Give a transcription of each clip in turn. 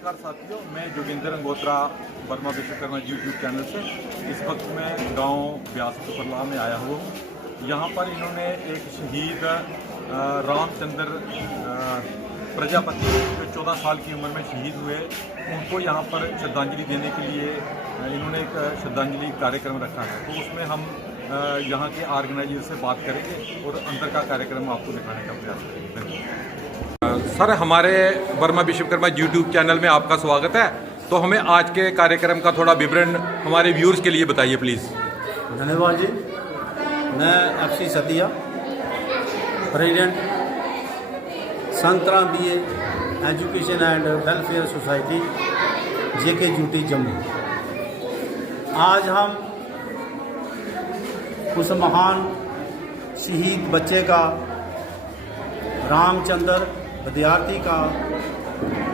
नमस्कार साथियों, मैं जोगिंदर अंगोत्रा वर्मा विश्वकर्मा यूट्यूब चैनल से इस वक्त मैं गांव ब्यासपुरला में आया हुआ हूँ। यहाँ पर इन्होंने एक शहीद रामचंद्र प्रजापति जो 14 साल की उम्र में शहीद हुए, उनको यहाँ पर श्रद्धांजलि देने के लिए इन्होंने एक श्रद्धांजलि कार्यक्रम रखा है। तो उसमें हम यहाँ के ऑर्गेनाइजर से बात करेंगे और अंदर का कार्यक्रम आपको दिखाने का प्रयास करेंगे। सर, हमारे वर्मा विश्वकर्मा यूट्यूब चैनल में आपका स्वागत है। तो हमें आज के कार्यक्रम का थोड़ा विवरण हमारे व्यूअर्स के लिए बताइए प्लीज़। धन्यवाद जी। मैं FC सतिया, president Santram BA education and welfare society JK duty Jammu. आज हम उस महान शहीद बच्चे का, रामचंद्र विद्यार्थी का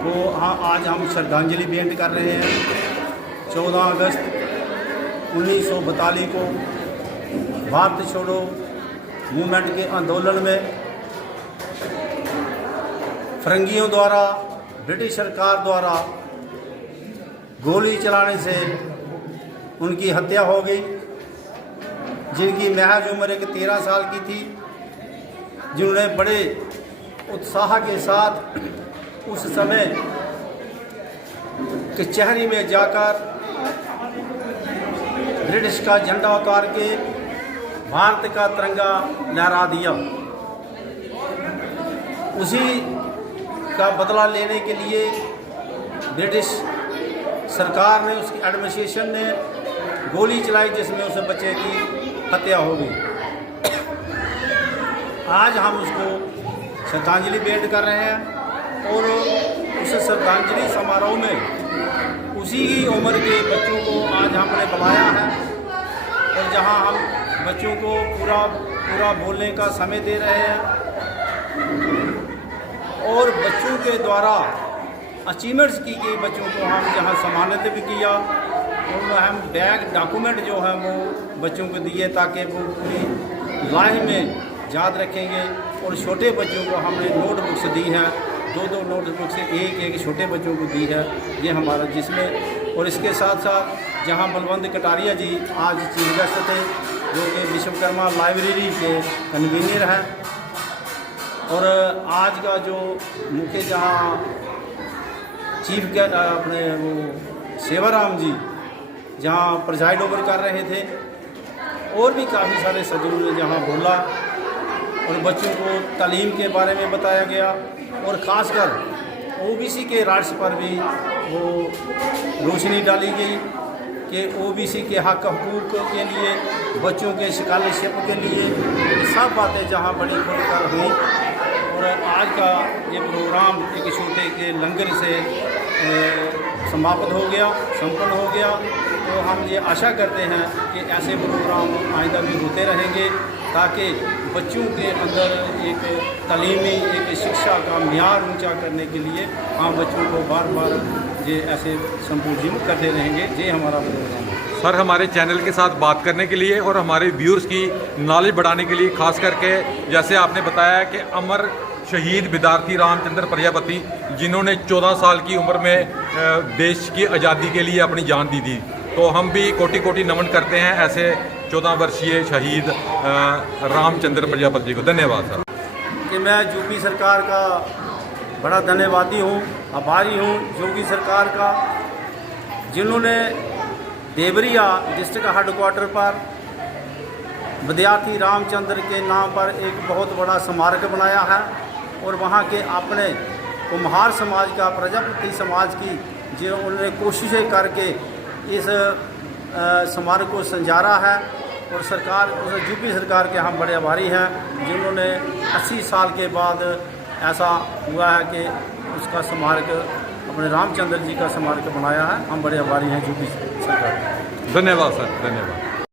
को आज हम श्रद्धांजलि भेंट कर रहे हैं। 14 अगस्त 1942 को भारत छोड़ो मूवमेंट के आंदोलन में फरंगियों द्वारा, ब्रिटिश सरकार द्वारा गोली चलाने से उनकी हत्या हो गई, जिनकी महज उम्र एक 13 साल की थी, जिन्होंने बड़े उत्साह के साथ उस समय कचहरी में जाकर ब्रिटिश का झंडा उतार के भारत का तिरंगा लहरा दिया। उसी का बदला लेने के लिए ब्रिटिश सरकार ने, उसकी एडमिनिस्ट्रेशन ने गोली चलाई, जिसमें उस बच्चे की हत्या हो गई। आज हम उसको श्रद्धांजलि भेंट कर रहे हैं और उस श्रद्धांजलि समारोह में उसी ही उम्र के बच्चों को आज हमने बुलाया है और जहां हम बच्चों को पूरा बोलने का समय दे रहे हैं और बच्चों के द्वारा अचीवमेंट्स की गई बच्चों को हम जहां सम्मानित भी किया और हम बैग डॉक्यूमेंट जो है वो बच्चों को दिए ताकि वो पूरी लाइफ में याद रखेंगे। और छोटे बच्चों को हमने नोटबुक्स दी हैं, 2 नोटबुक्स एक छोटे बच्चों को दी है, ये हमारा जिसमें। और इसके साथ साथ जहां बलवंत कटारिया जी आज चीफ गेस्ट थे, जो कि विश्वकर्मा लाइब्रेरी के कन्वीनर हैं, और आज का जो मुख्य जहां चीफ के अपने वो सेवाराम जी जहां प्रिजाइड ओवर कर रहे थे, और भी काफ़ी सारे सज्जनों ने जहां बोला और बच्चों को तालीम के बारे में बताया गया और ख़ासकर OBC के राइट्स पर भी वो रोशनी डाली गई कि OBC के हक हकूक़ के लिए, बच्चों के स्कॉलरशिप के लिए, सब बातें जहां बड़ी खुलकर हुई। और आज का ये प्रोग्राम एक छोटे के लंगर से समाप्त हो गया, संपन्न हो गया। तो हम ये आशा करते हैं कि ऐसे प्रोग्राम आइंदा भी होते रहेंगे, ताकि बच्चों के अंदर एक तालीमी, एक शिक्षा का म्यार ऊंचा करने के लिए हम बच्चों को बार बार ये ऐसे संबोधित करते रहेंगे। ये हमारा प्रोग्राम है। सर, हमारे चैनल के साथ बात करने के लिए और हमारे व्यूअर्स की नॉलेज बढ़ाने के लिए, खास करके जैसे आपने बताया कि अमर शहीद विद्यार्थी रामचंद्र प्रजापति, जिन्होंने 14 साल की उम्र में देश की आज़ादी के लिए अपनी जान दी थी, तो हम भी कोटि कोटि नमन करते हैं ऐसे 14 वर्षीय शहीद रामचंद्र प्रजापति को। धन्यवाद सर। कि मैं यूपी सरकार का बड़ा धन्यवादी हूँ, आभारी हूँ योगी सरकार का, जिन्होंने देवरिया डिस्ट्रिक्ट हेडक्वार्टर पर विद्यार्थी रामचंद्र के नाम पर एक बहुत बड़ा स्मारक बनाया है और वहाँ के अपने कुम्हार समाज का, प्रजापति समाज की जो उन्होंने कोशिशें करके इस स्मारक को संजारा है। और सरकार, यूपी सरकार के हम बड़े आभारी हैं, जिन्होंने 80 साल के बाद ऐसा हुआ है कि उसका स्मारक, अपने रामचंद्र जी का स्मारक बनाया है। हम बड़े आभारी हैं यूपी सरकार। धन्यवाद सर, धन्यवाद।